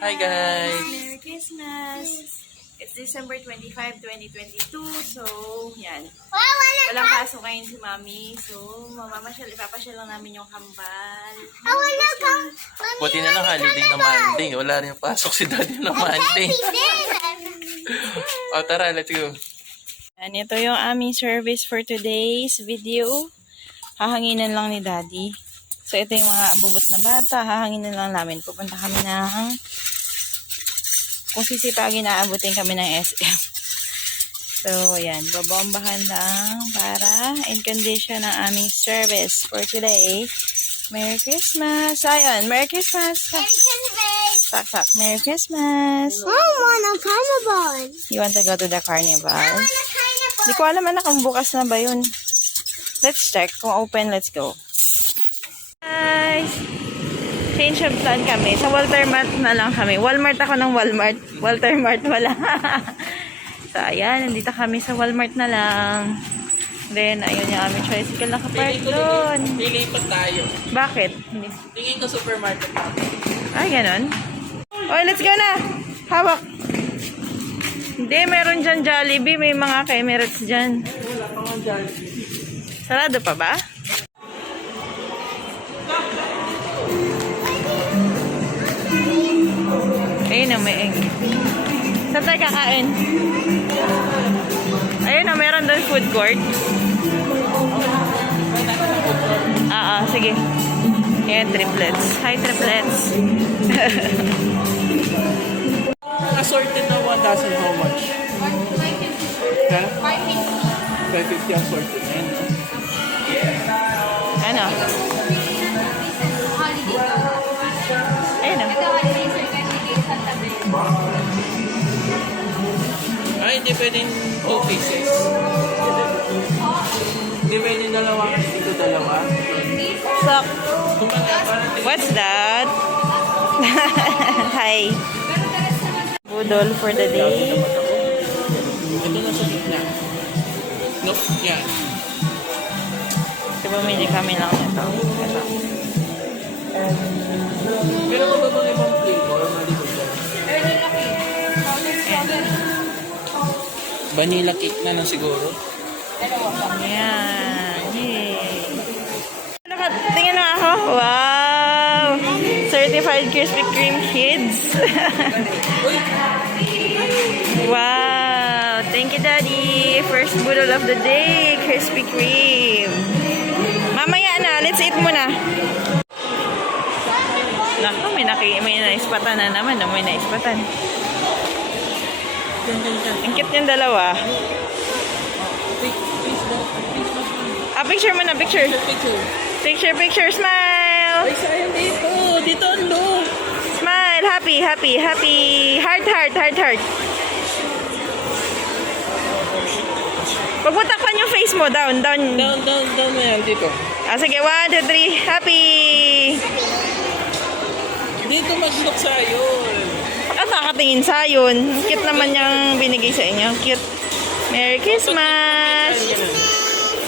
Hi guys! Merry Christmas! It's December 25, 2022. So, yan. Walang pasok ngayon si Mami. So, ipapasyal lang namin yung kambal. Buti na lang holiday na Monday. Wala rin pasok si Daddy na Monday. O tara, let's go. Yan, ito yung aming service for today's video. Hahanginan lang ni Daddy. So, ito yung mga abubot na bata. Hahanginan lang namin. Pupunta kami ng... Kung sisipagin, aabutin kami ng SM. So, ayan. Babombahan lang para in condition ang aming service for today. Merry Christmas! Ayun, Merry Christmas! Sak. Merry Christmas! I want a carnival. You want to go to the carnival? I want a carnival. Hindi ko alam na kung bukas na ba yun. Let's check. Kung open, let's go. Guys! Change of plan kami. Sa Walter Mart na lang kami. Walmart ako ng Walmart. Walter Mart wala. So, ayan. Nandito kami sa Walmart na lang. Then, ayun yung aming tricycle nakapark doon. Lilipat tayo. Bakit? Tingin ko supermarket ako. Ay, ganon. Okay, let's go na. Hawak. Hindi, meron dyan Jollibee. May mga Emirates dyan. Wala pa nga Jollibee. Sarado pa ba? Ayun na, may egg. Saan tayo kakain? Ayun na, meron doon food court. Sige. Ayan, triplets. Hi, triplets. Assorted na one dozen how much? 550. Ha? 550 assorted. Ano? Ayun na. Ay, hindi pwedeng 2 pieces. Hindi pwedeng dalawa. Ito dalawa. So, Kumbaga, parang what's that? Hi. Budol for the day. ito na sa gitna. Nope, yan. So, bumili kami lang nito. Ito. Pero kung ba bang ibang flavor, malikot yan. Vanilla cake na lang siguro. Ayan. Yay. Tingnan mo ako. Wow! Certified Krispy Kreme kids. Wow! Thank you, Daddy. First budol of the day, Krispy Kreme. Mamaya na. Let's eat muna. Naku, may naispatan na naman. No? May naispatan. Ang cute yung dalawa. Picture mo na, picture. Picture, smile. Ay, sayang dito. Dito ang low. Smile, happy. Heart. Pagbutakpan yung face mo, down. Down na yan dito. Sige, 1, 2, 3, happy. Dito mag-look sa'yo. At nakatingin sa yun. Cute naman yung binigay sa inyo. Cute. Merry Christmas.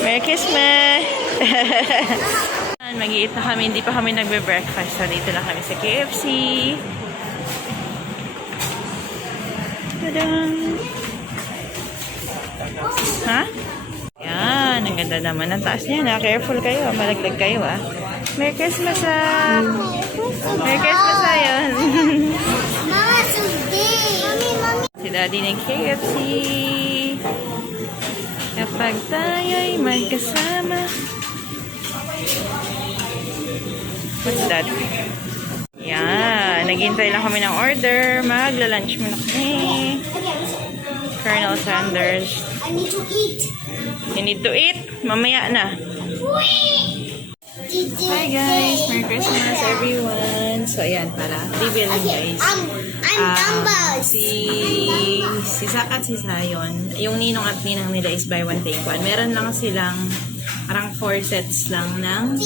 Merry Christmas. Mag-i-eat na kami. Hindi pa kami nagbe-breakfast. So, dito na kami sa KFC. Tadang! Ha? Yan. Ang ganda naman. Ang taas niya. Careful kayo. Malaglag kayo. Merry Christmas. Merry Christmas. Ayun. Mama, so big. Mommy. Si Daddy ng KFC. Kapag tayo'y magkasama. What's that? Yan. Naghintay lang kami ng order. Magla-lunch muna kami. Colonel Sanders. I need to eat. You need to eat? Mamaya na. Hi guys! Merry Christmas everyone! So ayan pala. Trivia lang guys. I'm Dumbo. Si Zach at si Zion, yung ninong at ninang nila is buy one take one. Meron lang silang parang 4 sets lang ng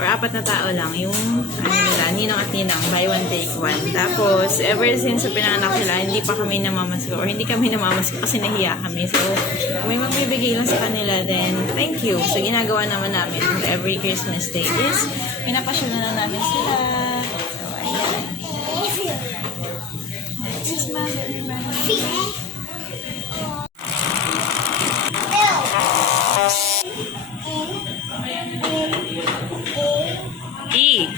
or 4 na tao lang yung nila, ninong at ninang buy one take one. Tapos ever since pinanganak sila, hindi pa kami namamasko or hindi kami namamasko kasi nahiya kami. So kung may magbibigay lang sa kanila, then thank you. So ginagawa naman namin every Christmas day is pinapasyalan na namin sila. So ayan. Christmas, everybody. E.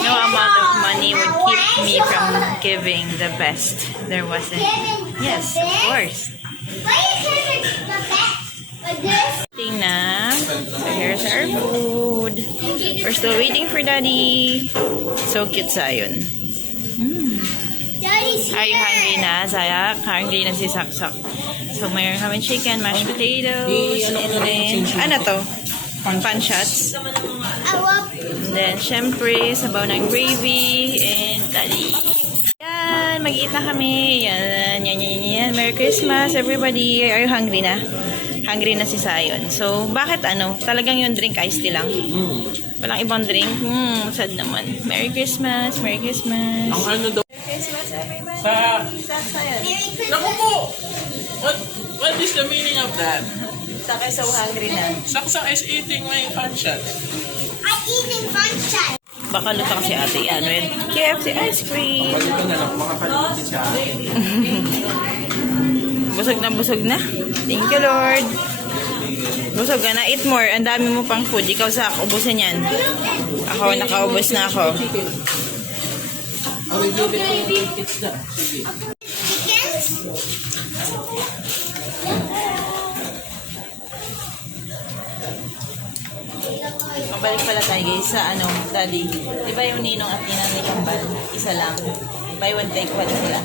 No amount of money would keep me from giving the best. There wasn't. Yes, of course. Why you giving the best? Like this? Waiting na. So here's our food. We're still waiting for Daddy. So cute, Zion. Daddy's Are you here. hungry na, Zayak? Hungry na si Saksak. So mayroon kami chicken, mashed potatoes, and then, ano to? Pan shots. I love And then, syempre, sabaw ng gravy, and Daddy. Yan, mag-eat na kami. Yan. Merry Christmas, everybody. Are you hungry na? Hungry na si Zion. So, bakit ano? Talagang yung drink iced tea lang? Walang ibang drink? Sad naman. Merry Christmas, Merry Christmas. Ang ano daw? Merry Christmas, everybody. Sa... Zion. Merry Christmas. Naku po! What is the meaning of that? Sakay so hungry na. Saksak is eating my fan shot. I'm eating sunshine. Baka lutang si ate. Ano yun? KFC ice cream. Balik na lang, makakalimutin siya. Busog na. Thank you, Lord. Busog ka na. Eat more. Ang dami mo pang food. Ikaw sa ubusin yan. Ako, nakaubos na ako. I will give it to kids na. Sige. Chickens? Mabalik pala tayo guys sa ano, Daddy. Di ba yung ninong at ninang ni Kambal? Isa lang. Buy one take one sila.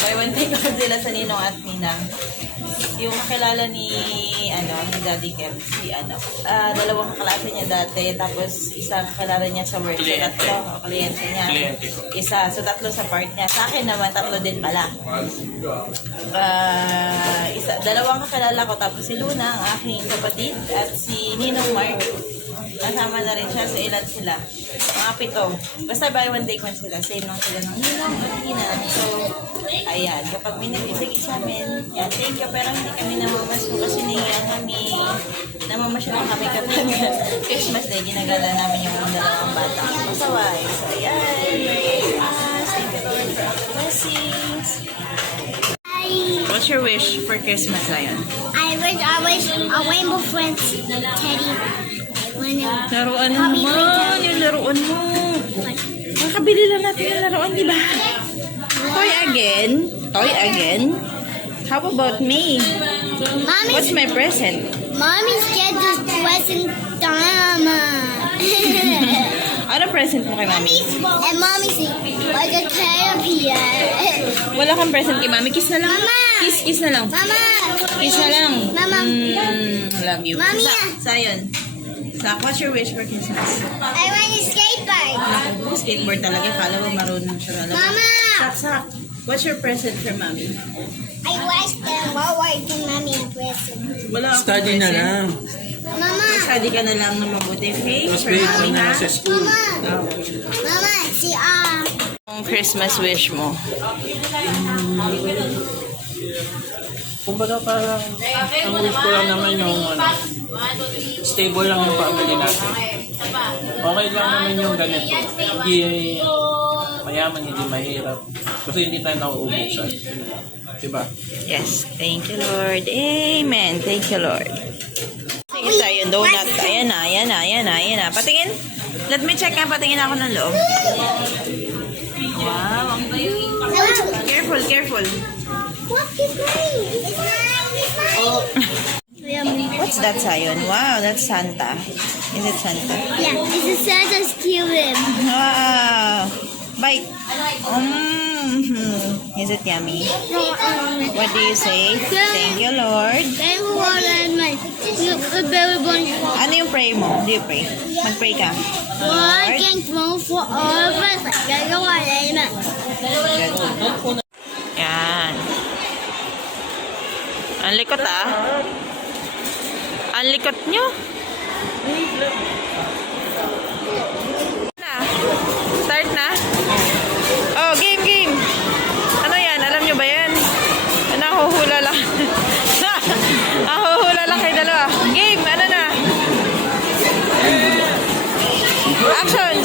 Buy one take one sila sa ninong at ninang. Yung kakilala ni Daddy Kev, si dalawang kaklase niya dati, tapos isa kakilala niya sa work. So, Kliyente. tatlo, kliyente niya. Kliyente ko. Isa, so tatlo sa part niya. Sa akin naman, tatlo din pala. Dalawang kakilala ko, tapos si Luna, ang aking kapatid, at si Ninong Mark. Kasama na rin siya, so ilan sila? Mga 7. Basta buy one take one sila. Same lang sila ng Ninong at Ninang. So, ayan. Kapag may nagbisig sa amin, yan, thank you. Pero hindi kami namamasyo kasi niyan kami. Namamasyo lang kami kapag Christmas Day. Ginagala namin yung dalawang bata. Pasaway. So, ayan. Merry Christmas. Thank you, Lord, for all the blessings. What's your wish for Christmas, Zion? I wish a Rainbow Friends teddy. Laruan naman, yung laruan mo. Makabili lang natin yung laruan, di ba? Toy again? Toy again? How about me? What's my present? Mommy's get this present drama. Ano present mo kay Mami? And Mommy's like a therapy. Wala kang present kay Mami. Kiss na lang. Mama! Kiss na lang. Mama! Kiss na lang. Mama! Love you. Mami! Zion. Sak, what's your wish for Christmas? I want a skateboard. Naku, skateboard talaga. Kala mo marunong siya talaga. Mama! Sak. What's your present for Mami? I wish the Walmart give Mommy a present. Wala akong Study na present. lang. Mama! Study ka na lang na mabuti. Okay? Mas For wait Mami, na ha? sa school. Mama! Mama, see, Ang Christmas wish mo. Kumbaga parang, ang wish ko lang naman yung stable lang yung family natin. Okay lang naman yung ganito. Hindi mayaman, hindi mahirap. Kasi hindi tayo nauubusan. Diba? Yes. Thank you, Lord. Amen. Thank you, Lord. Tingin tayo yung donut. Ayan na. Patingin. Let me check nga. Patingin ako ng loob. Wow. Ang Careful. What is mine? It's mine. What's that, Zion? Wow, that's Santa. Is it Santa? Yeah, it's a Santa's cube. Wow. Bite. Is it yummy? What do you say? Thank you, Lord. Then what am I? A very bunch. Ano yung pray mo? Do you pray? Mag-pray ka. One can throw for all of us. Gagawa na yun. Yan. Ang likot ah. Ang likot nyo. Na. Start na. Oh, game. Ano yan? Alam nyo ba yan? Nahuhula lang. Nahuhula lang kayo dalawa. Game, ano na? Action!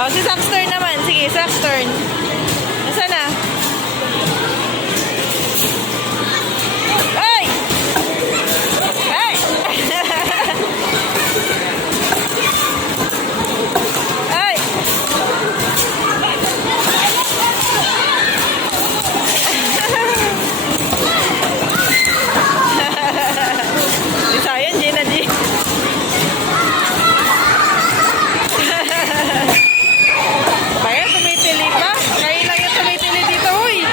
Oh, si Sax turn naman. Sige, Sax turn. Nasaan na? Ay! Ay! Ay! Isa yun, Gina G. Kaya tumitili pa. Kaya lang yung tumitili dito, uy.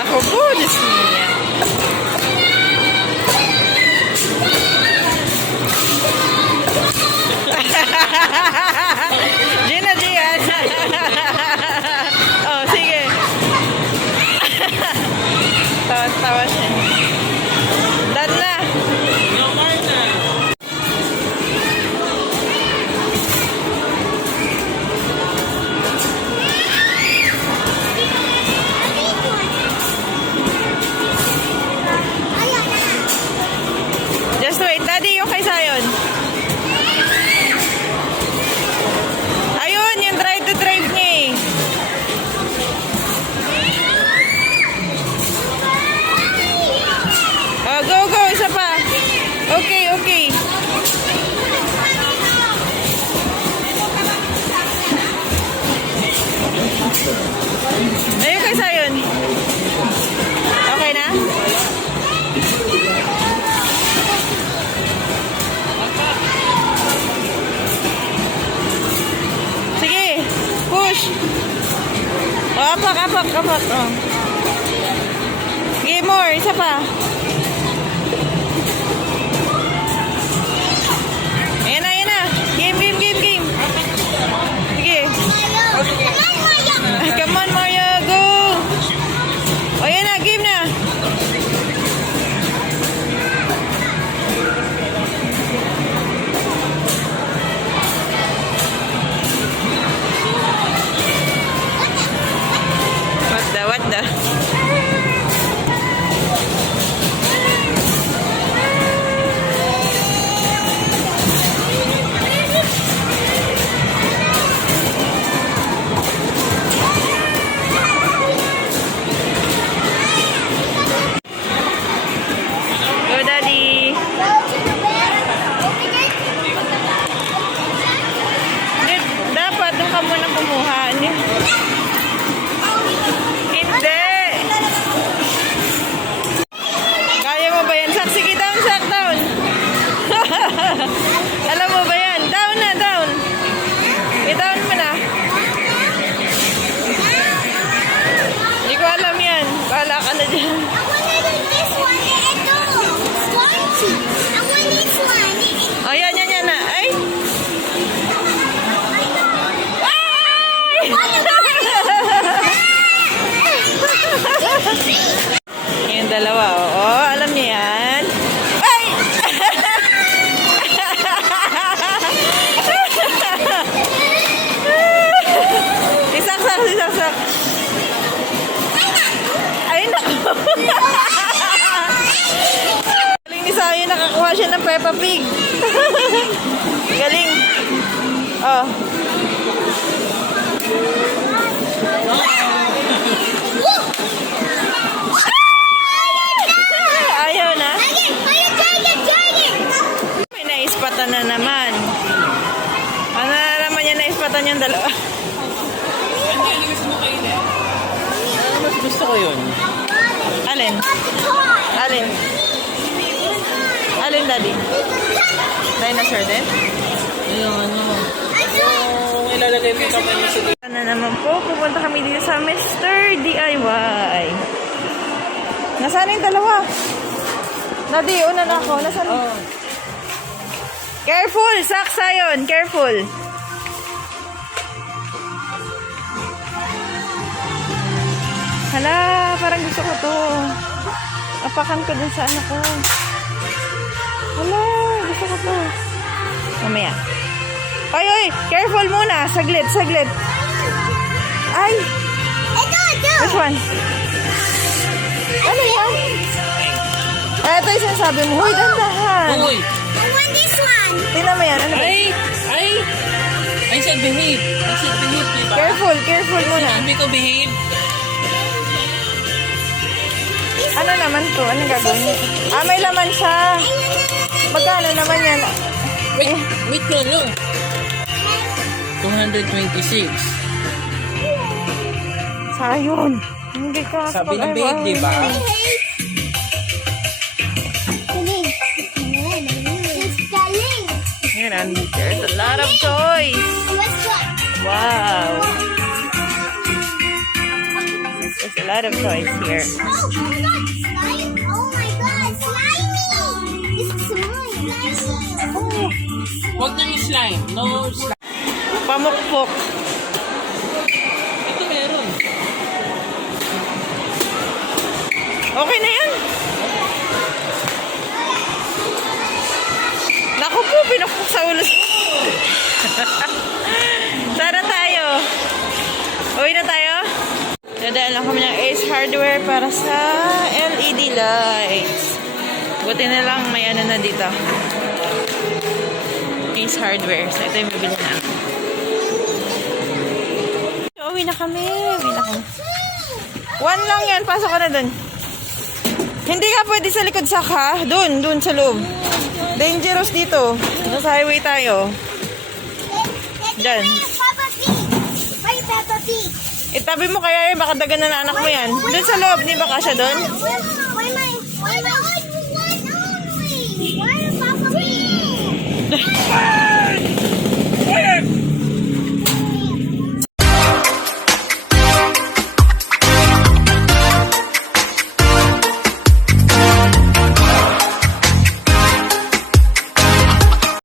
Ako po, Diyos niya. Gina G, yan. Oh, sige. Tawa-tawa siya. Done na. Yung na. Just wait. Daddy, yung kay Sayon. Ayun, yung try to drive niya eh. Oh, go, go. Isa pa. Okay, okay. Ayun kay Sayon. Okay na? Sige, push. Oh, apak. Oh. Sige, more. Isa pa. Ayan na. Game. Sige. Come on, Mario. Go. O, ayan na. Game na. What the? Go, Daddy. Dapat doon ka muna kumuha. Hindi. Kaya mo ba yan? Sak, sige, down. Alam mo ba yan? Down na. I-down mo na. Hindi ko alam yan. Bahala ka na dyan. Oh, yan na. Ay! Yung dalawa, oo. Alam niya yan. Ay! Isaksak. Ay, naku. Galing ni Sayo, nakakuha siya ng Peppa Pig. Galing. Oh. Ayaw na. May naispatan na naman. Ano na naman yan naispatan yung dalawa? Mas gusto ko yun. Alin, Daddy? Dinosaur din? Yung ilalagay mo kamay mo sa Na naman po, pupunta kami dito sa Mr. DIY. Nasaan yung dalawa? Daddy, una na ako. Nasaan? Careful! Saksa yun! Careful! Hala, parang gusto ko to. Apakan ko dun sa ano ko. Hala, gusto ko to. Mamaya. Oy! Careful muna! Saglit! Ay! Which one? Ano yan? Ito yung sinasabi mo. Huy, dandahan! Uy! want this one. Tingnan mo yan. Ano ba? I said behave. I said behave, diba? Careful, careful muna. Sabi ko behave. Ano naman to? Anong gagawin niya? Ah, may laman siya. Magkano naman yan? Wait lang. 226. Sayon. Hindi ka Sabi ni babe, diba? It's darling. Yan, there's a lot of toys. What's what? Wow. There's a lot of toys here. Oh my god, slime! Oh my god, slimy! It's slime! Oh. Huwag nang slime. No slime. Pamukpok. Ito meron. Okay na yan. Naku po, pinukpok sa ulo. Tara tayo. Uwi na tayo. Dadaan lang kami ng Ace Hardware para sa LED lights. Buti na lang may ano na dito. Ace Hardware. So ito yung bibili namin. Uwi na kami. One lang yan. Pasok ka na dun. Hindi ka pwede sa likod saka. Dun sa loob. Dangerous dito. Nasa highway tayo. Dyan. Peppa Pig! Why Peppa Pig? Itabi mo kaya yun. Baka dagan na anak mo yan. Dun sa loob. Di ba kasya dun? Why Peppa Pig?